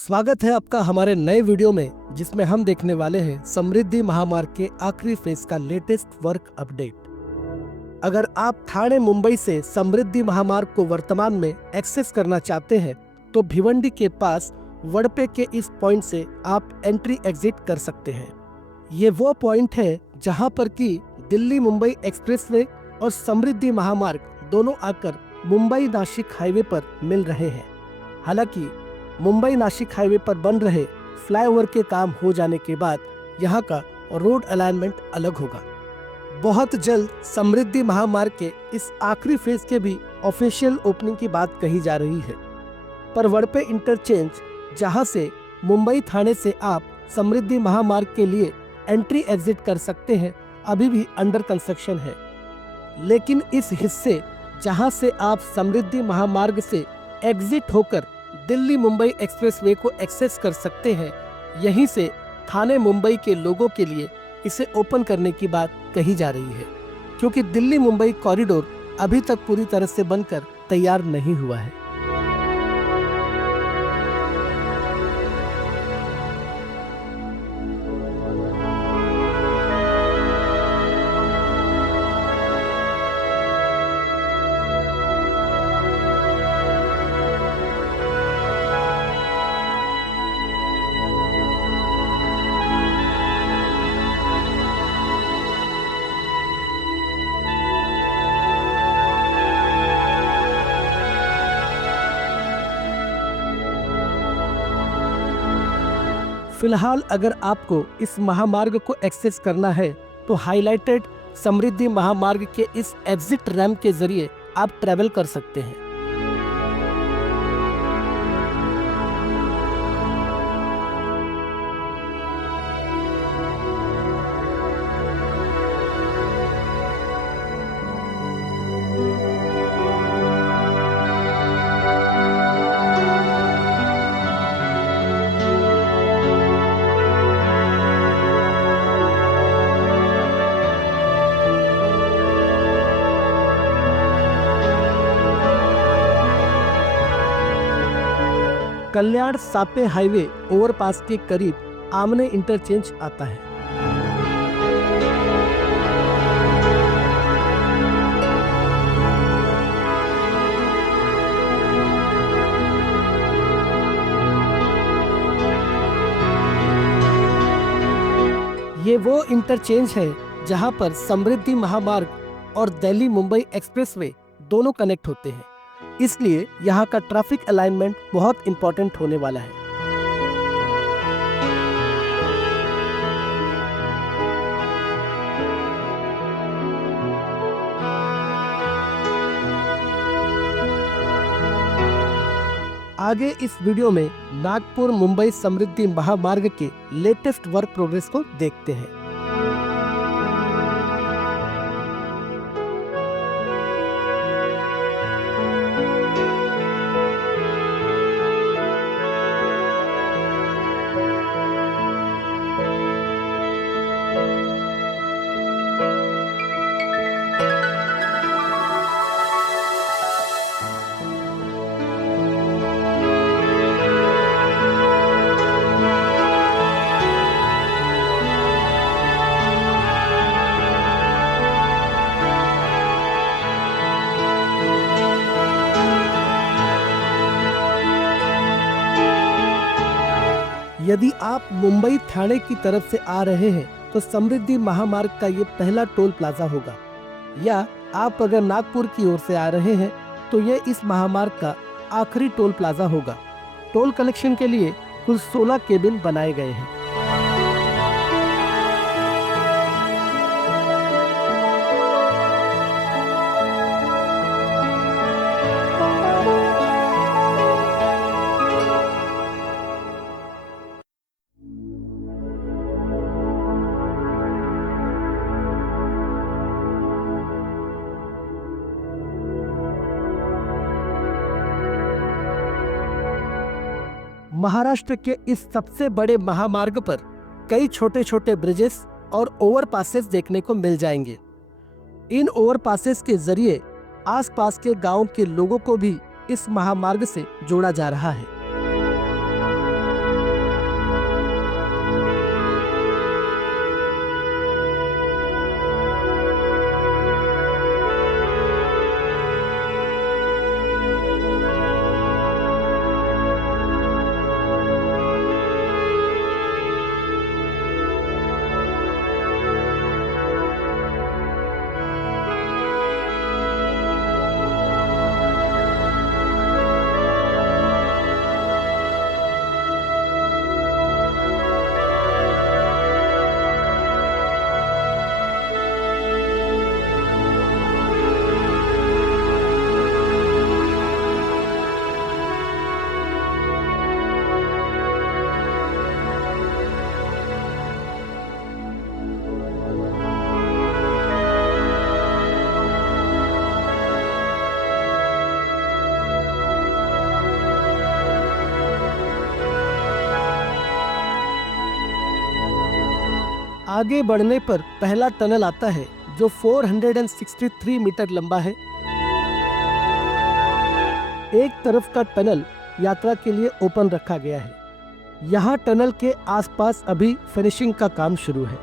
स्वागत है आपका हमारे नए वीडियो में, जिसमें हम देखने वाले हैं समृद्धि महामार्ग के आखिरी फेज का लेटेस्ट वर्क अपडेट। अगर आप ठाणे मुंबई से समृद्धि महामार्ग को वर्तमान में एक्सेस करना चाहते हैं तो भिवंडी के पास वड़पे के इस पॉइंट से आप एंट्री एग्जिट कर सकते हैं। ये वो पॉइंट है जहां पर कि दिल्ली मुंबई एक्सप्रेसवे और समृद्धि महामार्ग दोनों आकर मुंबई नासिक हाईवे पर मिल रहे हैं। हालांकि मुंबई नासिक हाईवे पर बन रहे फ्लाईओवर के काम हो जाने के बाद यहाँ का रोड अलाइनमेंट अलग होगा। बहुत जल्द समृद्धि महामार्ग के इस आखिरी फेज के भी ऑफिशियल ओपनिंग की बात कही जा रही है, पर वड़पे इंटरचेंज जहाँ से मुंबई थाने से आप समृद्धि महामार्ग के लिए एंट्री एग्जिट कर सकते हैं, अभी भी अंडर कंस्ट्रक्शन है। लेकिन इस हिस्से जहाँ से आप समृद्धि महामार्ग से एग्जिट होकर दिल्ली मुंबई एक्सप्रेसवे को एक्सेस कर सकते हैं, यहीं से थाने मुंबई के लोगों के लिए इसे ओपन करने की बात कही जा रही है, क्योंकि दिल्ली मुंबई कॉरिडोर अभी तक पूरी तरह से बनकर तैयार नहीं हुआ है। फिलहाल अगर आपको इस महामार्ग को एक्सेस करना है तो हाईलाइटेड समृद्धि महामार्ग के इस एग्जिट रैम्प के जरिए आप ट्रेवल कर सकते हैं। कल्याण सापे हाईवे ओवरपास के करीब आमने इंटरचेंज आता है। ये वो इंटरचेंज है जहां पर समृद्धि महामार्ग और दिल्ली मुंबई एक्सप्रेसवे दोनों कनेक्ट होते हैं, इसलिए यहाँ का ट्रैफिक अलाइनमेंट बहुत इंपॉर्टेंट होने वाला है। आगे इस वीडियो में नागपुर मुंबई समृद्धि महामार्ग के लेटेस्ट वर्क प्रोग्रेस को देखते हैं। यदि आप मुंबई थाने की तरफ से आ रहे हैं तो समृद्धि महामार्ग का ये पहला टोल प्लाजा होगा, या आप अगर नागपुर की ओर से आ रहे हैं तो ये इस महामार्ग का आखिरी टोल प्लाजा होगा। टोल कलेक्शन के लिए कुल 16 केबिन बनाए गए हैं। महाराष्ट्र के इस सबसे बड़े महामार्ग पर कई छोटे छोटे ब्रिजेस और ओवरपासेस देखने को मिल जाएंगे। इन ओवरपासेस के जरिए आसपास के गांव के लोगों को भी इस महामार्ग से जोड़ा जा रहा है। आगे बढ़ने पर पहला टनल आता है जो 463 मीटर लंबा है। एक तरफ का टनल यात्रा के लिए ओपन रखा गया है। यहाँ टनल के आसपास अभी फिनिशिंग का काम शुरू है।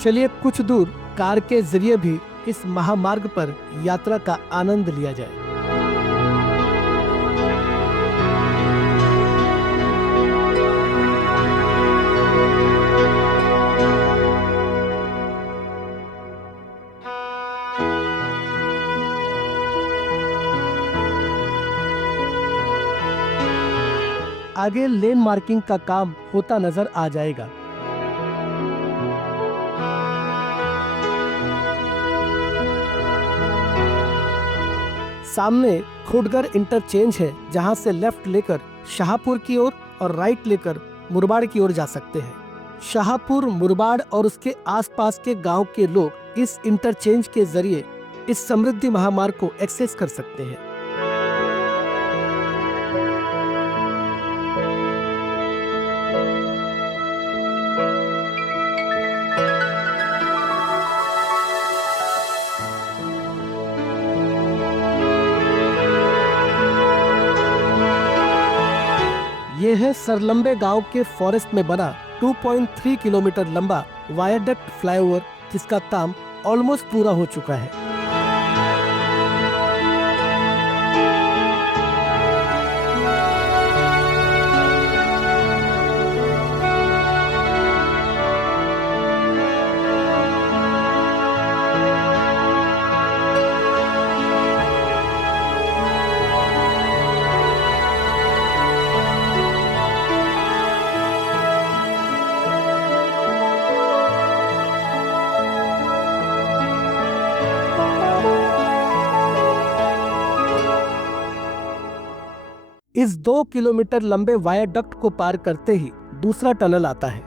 चलिए कुछ दूर कार के जरिए भी इस महामार्ग पर यात्रा का आनंद लिया जाए। आगे लेन मार्किंग का काम होता नजर आ जाएगा। सामने खुडगर इंटरचेंज है, जहां से लेफ्ट लेकर शाहपुर की ओर और राइट लेकर मुरबाड़ की ओर जा सकते हैं। शाहपुर, मुरबाड़ और उसके आसपास के गांव के लोग इस इंटरचेंज के जरिए इस समृद्धि महामार्ग को एक्सेस कर सकते हैं। ये है सरलंबे गांव के फॉरेस्ट में बना 2.3 किलोमीटर लंबा वायाडक्ट फ्लाईओवर, जिसका काम ऑलमोस्ट पूरा हो चुका है। इस 2 किलोमीटर लंबे वायाडक्ट को पार करते ही दूसरा टनल आता है।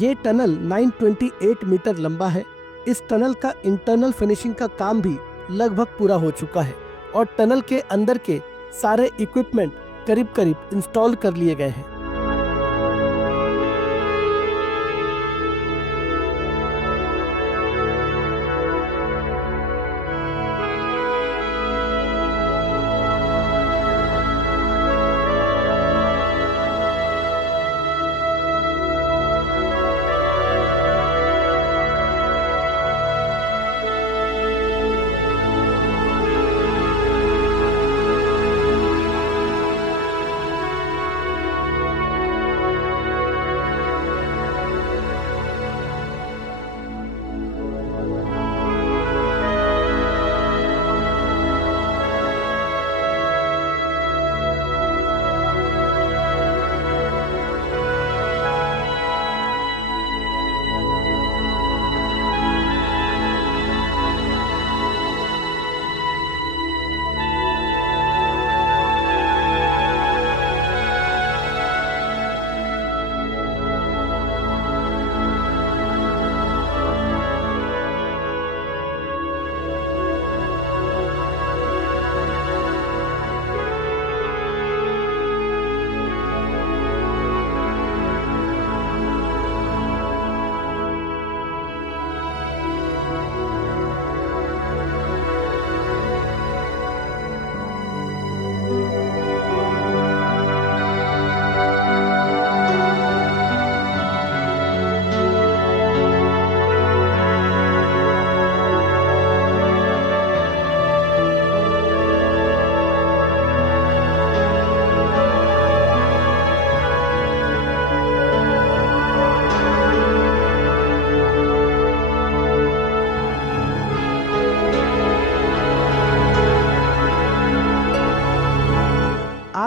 ये टनल 928 मीटर लंबा है। इस टनल का इंटरनल फिनिशिंग का काम भी लगभग पूरा हो चुका है और टनल के अंदर के सारे इक्विपमेंट करीब करीब इंस्टॉल कर लिए गए हैं।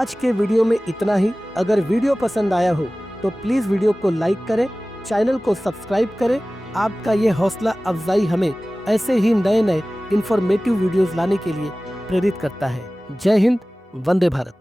आज के वीडियो में इतना ही। अगर वीडियो पसंद आया हो तो प्लीज़ वीडियो को लाइक करें, चैनल को सब्सक्राइब करें। आपका ये हौसला अफजाई हमें ऐसे ही नए नए इंफॉर्मेटिव वीडियोस लाने के लिए प्रेरित करता है। जय हिंद, वंदे भारत।